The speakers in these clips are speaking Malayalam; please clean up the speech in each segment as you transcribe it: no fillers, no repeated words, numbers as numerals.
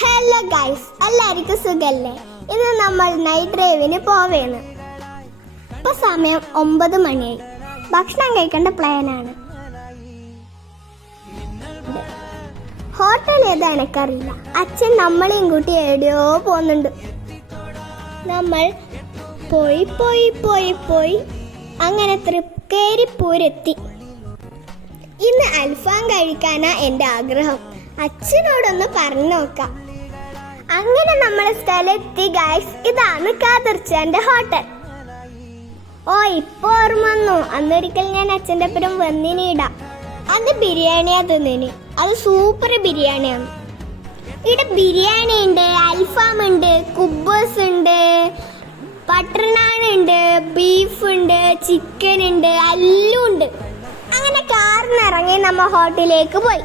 ഹലോ ഗൈസ്, എല്ലാവർക്കും സുഖല്ലേ? ഇന്ന് നമ്മൾ നൈറ്റ് ഡ്രൈവിന് പോവേണ്. ഇപ്പൊ സമയം 9 മണിയായി. ഭക്ഷണം കഴിക്കേണ്ട പ്ലാനാണ്. ഹോട്ടൽ ഏതാ എനിക്കറിയില്ല. അച്ഛൻ നമ്മളെയും കൂട്ടി എവിടെയോ പോകുന്നുണ്ട്. നമ്മൾ പോയി പോയി പോയി പോയി അങ്ങനെ തൃക്കരിപ്പൂരെത്തി. ഇന്ന് അൽഫാം കഴിക്കാനാ എൻ്റെ ആഗ്രഹം. അച്ഛനോടൊന്ന് പറഞ്ഞു നോക്കാം. അങ്ങനെ നമ്മളെ സ്ഥലത്തെത്തി ഗൈസ്. ഇതാണ് കാതിർച്ചാന്റെ ഹോട്ടൽ. ഇപ്പൊ ഓർമ്മ വന്നു, അന്നൊരിക്കൽ ഞാൻ അച്ഛൻ്റെ ഒപ്പം വന്നിനിടാം. അന്ന് ബിരിയാണിയാ തിന്നിന്. അത് സൂപ്പർ ബിരിയാണിയാണ്. ഇവിടെ ബിരിയാണി ഉണ്ട്, അൽഫാം ഉണ്ട്, കുബ്ബൂസ് ഉണ്ട്, ബട്ടർ നാൻ ഉണ്ട്, ബീഫ് ഉണ്ട്, ചിക്കൻ ഉണ്ട്, എല്ലാം ഉണ്ട്. അങ്ങനെ കാറിനിറങ്ങി നമ്മ ഹോട്ടലിലേക്ക് പോയി.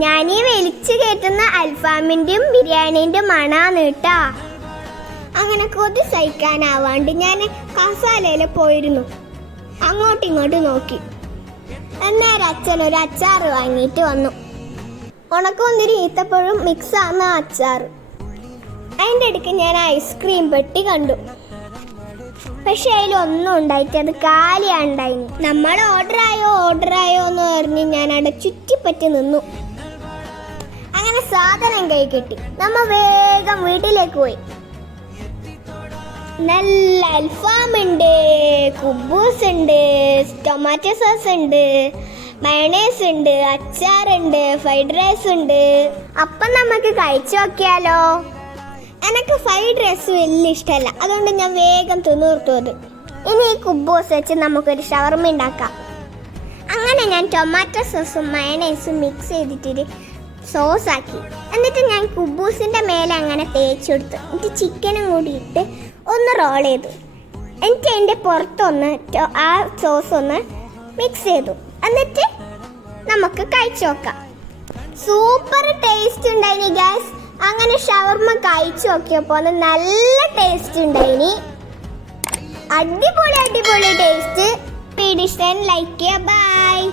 ഞാനീ വലിച്ചു കയറ്റുന്ന അൽഫാമിൻ്റെയും ബിരിയാണീൻ്റെ മണാന്ന് കേട്ടാ. അങ്ങനെ കൊതി സഹിക്കാനാവാണ്ട് ഞാൻ കസാലയിൽ പോയിരുന്നു. അങ്ങോട്ടും ഇങ്ങോട്ടും നോക്കി. അന്നേരം അച്ഛൻ ഒരു അച്ചാർ വാങ്ങിയിട്ട് വന്നു. ഉണക്കൊന്നിരി ഈത്തപ്പഴം മിക്സ് ആകുന്ന അച്ചാർ. അതിൻ്റെ ഇടയ്ക്ക് ഞാൻ ഐസ്ക്രീം പെട്ടി കണ്ടു. പക്ഷെ അതിലൊന്നും ഉണ്ടായിട്ട് അത് കാലിയാണ്ടായിന്. നമ്മൾ ഓർഡറായോ എന്ന് പറഞ്ഞ് ഞാൻ അവിടെ ചുറ്റിപ്പറ്റി നിന്നു. അങ്ങനെ സാധനം കൈ കിട്ടി. നമ്മ വേഗം വീട്ടിലേക്ക് പോയി. നല്ല അൽഫാം ഉണ്ട്, കുബ്ബൂസ് ഉണ്ട്, ടൊമാറ്റോ സോസ് ഉണ്ട്, മയണൈസ് ഉണ്ട്, അച്ചാറുണ്ട്, ഫ്രൈഡ് റൈസ് ഉണ്ട്. അപ്പം നമുക്ക് കഴിച്ചു നോക്കിയാലോ? എനിക്ക് ഫ്രൈഡ് റൈസ് വലിയ ഇഷ്ടമല്ല, അതുകൊണ്ട് ഞാൻ വേഗം തിന്നൂർത്തത്. ഇനി ഈ കുബ്ബൂസ് വെച്ച് നമുക്കൊരു ഷവർമ ഉണ്ടാക്കാം. അങ്ങനെ ഞാൻ ടൊമാറ്റോ സോസും മയണൈസും മിക്സ് ചെയ്തിട്ടൊരു സോസാക്കി. എന്നിട്ട് ഞാൻ കുബ്ബൂസിൻ്റെ മേലെ അങ്ങനെ തേച്ചെടുത്തു. എന്നിട്ട് ചിക്കനും കൂടി ഇട്ട് ഒന്ന് റോൾ ചെയ്തു. എന്നിട്ട് അതിൻ്റെ പുറത്തൊന്ന് ആ സോസ് ഒന്ന് മിക്സ് ചെയ്തു. എന്നിട്ട് നമുക്ക് കഴിച്ചു നോക്കാം. സൂപ്പർ ടേസ്റ്റ് ഉണ്ടായിനി ഗൈസ്. അങ്ങനെ ഷവർമ കഴിച്ചു നോക്കിയപ്പോൾ നല്ല ടേസ്റ്റ് ഉണ്ടായിനി. അടിപൊളി ടേസ്റ്റ്. ലൈക്ക് ചെയ്യുക. ബൈ.